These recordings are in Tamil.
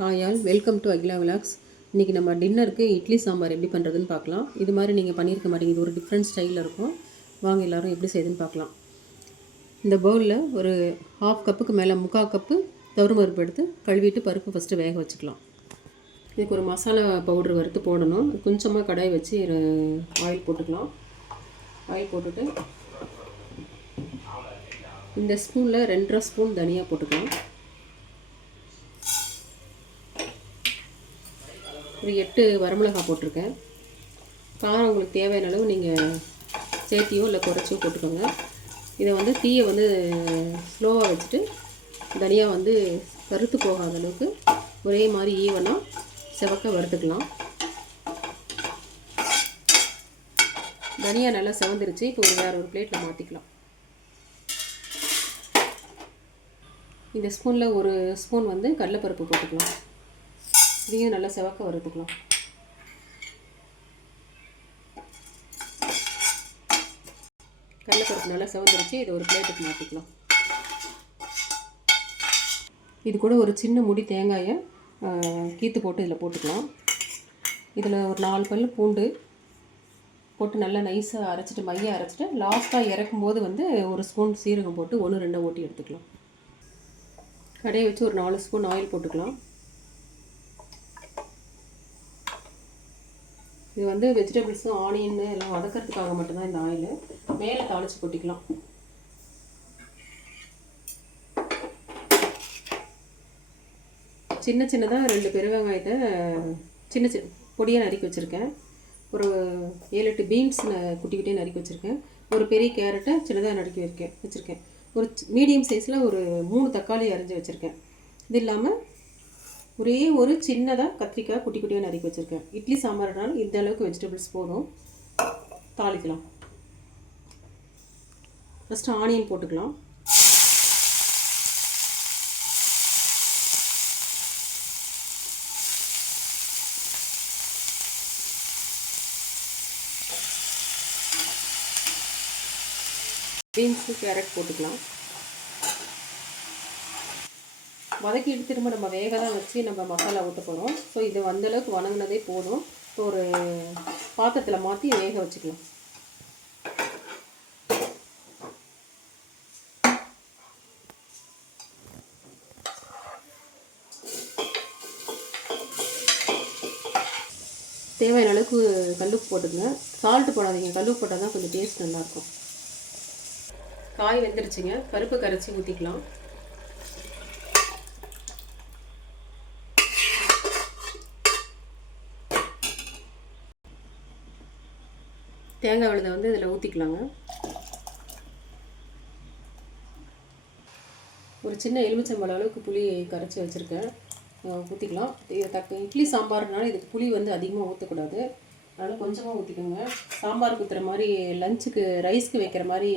Hi all, welcome to Akila vlogs. இன்றைக்கி நம்ம டின்னருக்கு இட்லி சாம்பார் எப்படி பண்ணுறதுன்னு பார்க்கலாம். இது மாதிரி நீங்கள் பண்ணியிருக்க மாட்டீங்க, இது ஒரு டிஃப்ரெண்ட் ஸ்டைலில் இருக்கும். வாங்க எல்லோரும் எப்படி செய்யுதுன்னு பார்க்கலாம். இந்த பவுலில் ஒரு 1/2 கப்புக்கு மேலே 3/4 கப்பு துவரம் பருப்பு எடுத்து கழுவிட்டு பருப்பு ஃபஸ்ட்டு வேக வச்சுக்கலாம். இதுக்கு ஒரு மசாலா பவுட்ரு வறுத்து போடணும். கொஞ்சமாக கடாய் வச்சு ஆயில் போட்டுக்கலாம். ஆயில் போட்டுட்டு இந்த ஸ்பூனில் 2.5 ஸ்பூன் தனியாக போட்டுக்கலாம். ஒரு 8 வரமிளகாய் போட்டிருக்கேன். காரம் உங்களுக்கு தேவையான அளவு நீங்கள் சேர்த்தியோ இல்லை குறைச்சியோ போட்டுக்கோங்க. இதை வந்து தீயை வந்து ஸ்லோவாக வச்சுட்டு தனியாக வந்து கருத்து போகாத அளவுக்கு ஒரே மாதிரி ஈவனாக செவக்க வறுத்துக்கலாம். தனியாக நல்லா செவந்துருச்சு. இப்போ வேறு ஒரு பிளேட்டில் மாற்றிக்கலாம். இந்த ஸ்பூனில் ஒரு ஸ்பூன் வந்து கடலைப்பருப்பு போட்டுக்கலாம். இதையும் நல்லா செவக்க வறுத்துக்கலாம். கடலைப்பருப்பு நல்லா செவந்துருச்சு. இதை ஒரு பிளேட்டுக்கு மாற்றிக்கலாம். இது கூட ஒரு சின்ன முடி தேங்காயை கீற்று போட்டு இதில் போட்டுக்கலாம். இதில் ஒரு 4 பல் பூண்டு போட்டு நல்லா நைஸாக அரைச்சிட்டு மையாக அரைச்சிட்டு லாஸ்ட்டாக இறக்கும்போது வந்து ஒரு ஸ்பூன் சீரகம் போட்டு 1-2 ஓட்டி எடுத்துக்கலாம். கடையை வச்சு ஒரு 4 ஸ்பூன் ஆயில் போட்டுக்கலாம். இது வந்து வெஜிடபிள்ஸும் ஆனியன் எல்லாம் வதக்கிறதுக்காக மட்டும்தான் இந்த ஆயில். மேலே தாளித்து கொட்டிக்கலாம். சின்ன சின்னதாக 2 பெரிய வெங்காயத்தை சின்ன பொடியாக நறுக்கி வச்சுருக்கேன். ஒரு 7-8 பீன்ஸ் குட்டி குட்டியாக நறுக்கி வச்சுருக்கேன். ஒரு பெரிய கேரட்டை சின்னதாக நறுக்கி வச்சுருக்கேன். ஒரு மீடியம் சைஸில் ஒரு 3 தக்காளி அரிஞ்சு வச்சுருக்கேன். இது இல்லாமல் ஒரே ஒரு சின்னதாக கத்திரிக்காய் குட்டி குட்டியாக நறுக்கி வச்சுருக்கேன். இட்லி சாம்பார்னால இந்த அளவுக்கு வெஜிடபிள்ஸ் போதும். தாளிக்கலாம். ஃபஸ்ட்டு ஆனியன் போட்டுக்கலாம். பீன்ஸு கேரட் போட்டுக்கலாம். வதக்கிட்டு திரும்ப நம்ம வேக தான் வச்சு நம்ம மசாலா ஊற்ற போகிறோம். ஸோ இது அந்தளவுக்கு வதங்கினதே போதும். ஒரு பாத்திரத்தில் மாற்றி வேக வச்சுக்கலாம். தேவையான அளவுக்கு கல்லுப்பு போட்டுக்கங்க. சால்ட்டு போடாதீங்க, கல்லுப்பு போட்டால் தான் கொஞ்சம் டேஸ்ட் நல்லாயிருக்கும். காய் வெந்துருச்சுங்க. பருப்பு கரைச்சி ஊற்றிக்கலாம். தேங்காய் விழுதை வந்து இதில் ஊற்றிக்கலாங்க. ஒரு சின்ன எலுமிச்சம்பழம் அளவுக்கு புளி கரைச்சி வச்சுருக்கேன், ஊற்றிக்கலாம். இட்லி சாம்பார்னால இதுக்கு புளி வந்து அதிகமாக ஊற்றக்கூடாது. அதனால் கொஞ்சமாக ஊற்றிக்கோங்க. சாம்பாருக்கு ஊற்றுற மாதிரி லஞ்சுக்கு ரைஸ்க்கு வைக்கிற மாதிரி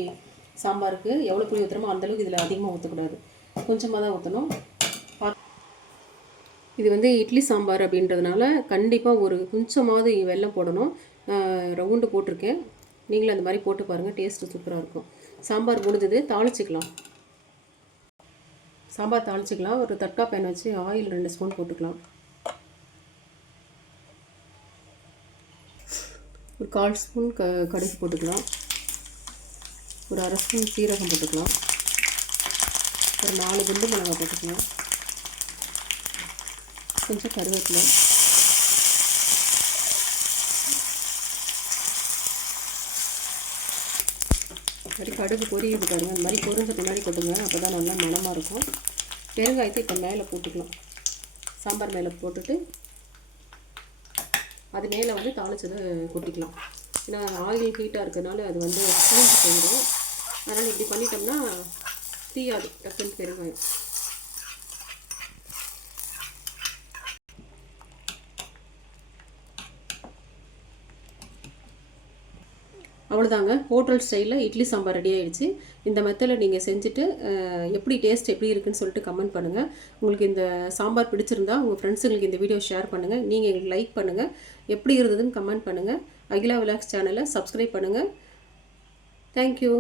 சாம்பாருக்கு எவ்வளோ புளி ஊற்றுறமோ அந்தளவுக்கு இதில் அதிகமாக ஊற்றக்கூடாது. கொஞ்சமாக தான் ஊற்றணும். இது வந்து இட்லி சாம்பார் அப்படின்றதுனால கண்டிப்பாக ஒரு கொஞ்சமாவது வெல்லம் போடணும். ரவுண்டு போட்டிருக்கேன். நீங்களும் அந்த மாதிரி போட்டு பாருங்கள், டேஸ்ட்டு சூப்பராக இருக்கும். சாம்பார் முடிஞ்சது, தாளிச்சிக்கலாம். சாம்பார் தாளிச்சிக்கலாம். ஒரு தட்கா பேன் வச்சு ஆயில் 2 ஸ்பூன் போட்டுக்கலாம். ஒரு 1/4 ஸ்பூன் கடுகு போட்டுக்கலாம். ஒரு 1/2 ஸ்பூன் சீரகம் போட்டுக்கலாம். ஒரு 4 குண்டு மிளகாய் போட்டுக்கலாம். கொஞ்சம் கருவேப்பிலை. மாதிரி கடுகு பொரியுது பாருங்கள். அந்த மாதிரி பொரிஞ்ச பின்னாடி கொட்டுங்க, அப்போ தான் நல்லா மணமாக இருக்கும். பெருங்காயத்தை இப்போ மேலே போட்டுக்கலாம். சாம்பார் மேலே போட்டுட்டு அது மேலே வந்து தாளிச்சதை கொட்டிக்கலாம். ஏன்னா ஆயில் ஹீட்டாக இருக்கிறதுனால அது வந்து தீஞ்சு போயிடும். அதனால் இப்படி பண்ணிட்டோம்னா தீயாது டக்குன்னு பெருங்காயம். அவ்வளோதாங்க, ஹோட்டல் ஸ்டைலில் இட்லி சாம்பார் ரெடி ஆகிடுச்சு. இந்த மெத்தடில் நீங்கள் செஞ்சுட்டு எப்படி டேஸ்ட் எப்படி இருக்குன்னு சொல்லிட்டு கமெண்ட் பண்ணுங்கள். உங்களுக்கு இந்த சாம்பார் பிடிச்சிருந்தா உங்கள் ஃப்ரெண்ட்ஸுங்களுக்கு இந்த வீடியோ ஷேர் பண்ணுங்கள். நீங்கள் எங்களுக்கு லைக் பண்ணுங்கள். எப்படி இருந்ததுன்னு கமெண்ட் பண்ணுங்கள். அகிலா விலாக்ஸ் சேனலை சப்ஸ்கிரைப் பண்ணுங்கள். தேங்க்யூ.